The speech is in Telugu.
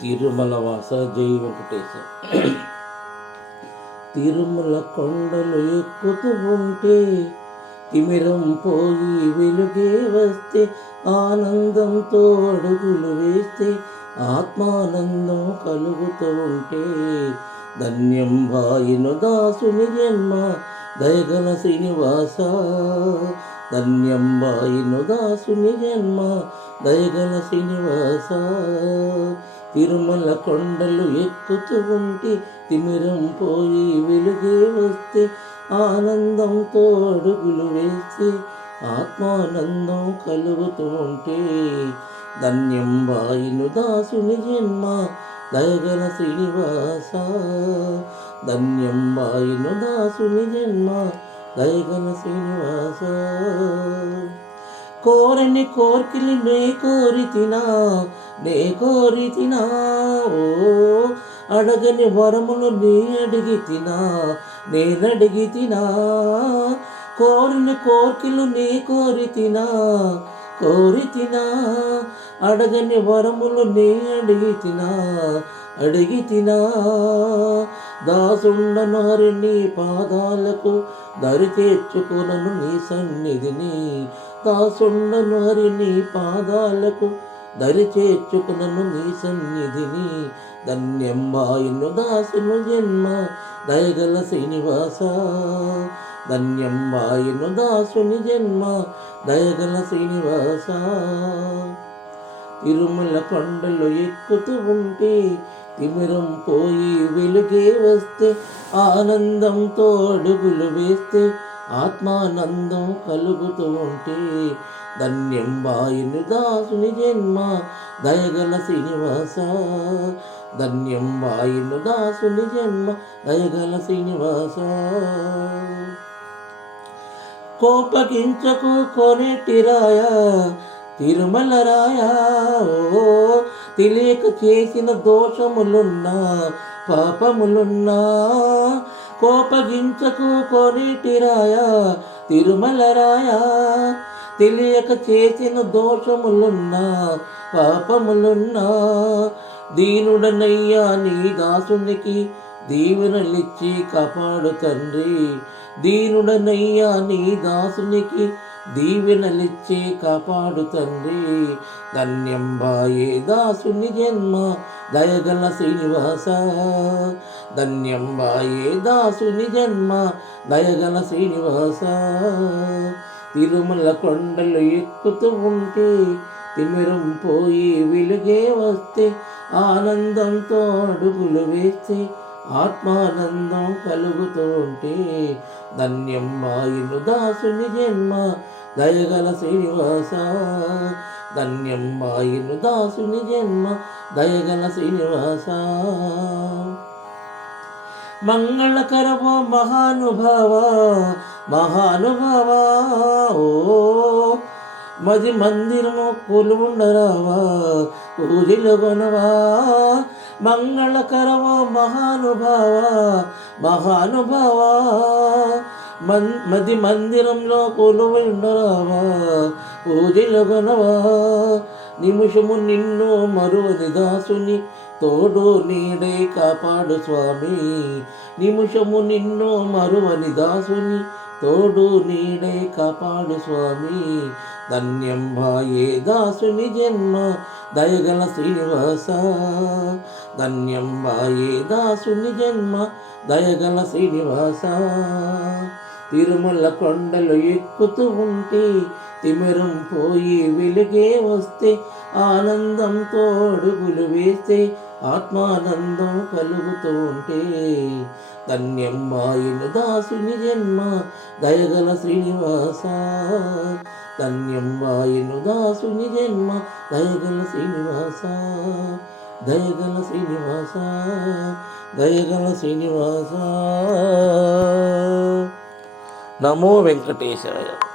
తిరుమల వాస జై వెంకటేశ. తిరుమల కొండలు ఎక్కుతూ ఉంటే తిమిరం పోయి వెలుగే వస్తే ఆనందంతో అడుగులు వేస్తే ఆత్మానందం కలుగుతూ ఉంటే ధన్యం వాయును దాసుని జన్మ దయగల శ్రీనివాస. ధన్యం వాయును దాసుని జన్మ దయగల శ్రీనివాస. తిరుమల కొండలు ఎక్కుతూ ఉంటే తిమిరం పోయి వెలుగే వస్తే ఆనందంతో అడుగులు వేస్తే ఆత్మానందం కలుగుతూ ఉంటే. ధన్యం వాయును దాసుని జన్మ దయగల శ్రీనివాస. ధన్యం వాయును దాసుని జన్మ దయగల శ్రీనివాస. కోరని కోర్కిలి నే కోరి నే కోరి తినా ఓ అడగని వరములు నీ అడిగి తినా నేనడిగి తినా కోరిన కోర్కిలు నీ కోరి తినా కోరి తినా అడగని వరములు నీ అడిగి తినా అడిగి తినా దాసుండను నీ పాదాలకు దరి తెచ్చుకునను నీ సన్నిధిని. దాసుండనారి నీ పాదాలకు దరిచేర్చుకునను నీ సన్నిధిని. ధన్యం వాయును దాసును జన్మ దయగల శ్రీనివాస. ధన్యం దాసుని జన్మ దయగల శ్రీనివాస. తిరుమల కొండలు ఎక్కుతూ ఉంటే తిమిరం పోయి వెలుగే వస్తే ఆనందంతో అడుగులు వేస్తే ఆత్మానందం కలుగుతూ ఉంటే ధన్యం వాయుని దాసుని జన్మ దయగల శ్రీనివాస. ధన్యం వాయుని దాసుని జన్మ దయగల శ్రీనివాస. కోపగించకు కొనెట్టిరాయా తిరుమల రాయా. ఓ తెలియక చేసిన దోషములున్నా పాపములున్నా కోపగించకు కొనేటిరాయా తిరుమల రాయా తెలియక చేసిన దోషములున్నా పాపములున్నా దీనుడనయ్యా నీ దాసునికి దీవెనలిచ్చి కాపాడు తండ్రి. దీనుడనయ్యా నీ దాసునికి దీవెనలిచ్చి కాపాడు తండ్రి. ధన్యం బాయే దాసుని జన్మ దయగల శ్రీనివాస. ధన్యం బాయే దాసుని జన్మ దయగల శ్రీనివాస. తిరుమల కొండలు ఎక్కుతూ ఉంటే తిమిరం పోయి వెలుగే వస్తే ఆనందంతో అడుగులు వేస్తే ఆత్మానందం కలుగుతూ ఉంటే ధన్యం వాయును దాసుని జన్మ దయగల శ్రీనివాస ధన్యం వాయును దాసుని జన్మ దయగల శ్రీనివాస మంగళకరమో మహానుభావ మహానుభావ ఓ మది మందిరము కొలువుండరావా పూజలు కొనవా మంగళకరమో మహానుభావ మహానుభావ. మన్ మది మందిరంలో కొలువై ఉండరావా పూజలు నిమిషము నిన్ను మరువని దాసుని తోడు నీడే కాపాడు స్వామి. నిమిషము నిన్ను మరువని దాసుని తోడు నీడే కాపాడు స్వామి. ధన్యం భాయే దాసుని జన్మ దయగల శ్రీనివాస. ధన్యం భాయే దాసుని జన్మ దయగల శ్రీనివాస. తిరుమల కొండలు ఎక్కుతూ ఉంటే తిమిరం పోయి వెలుగే వస్తే ఆనందంతో అడుగులు వేస్తే ఆత్మానందం కలుగుతూ ఉంటే. ధన్యం వాయుని దాసుని జన్మ దయగల శ్రీనివాస. ధన్యం వాయును దాసుని జన్మ దయగల శ్రీనివాస దయగల శ్రీనివాస దయగల శ్రీనివాస. నమో వెంకటేశాయ.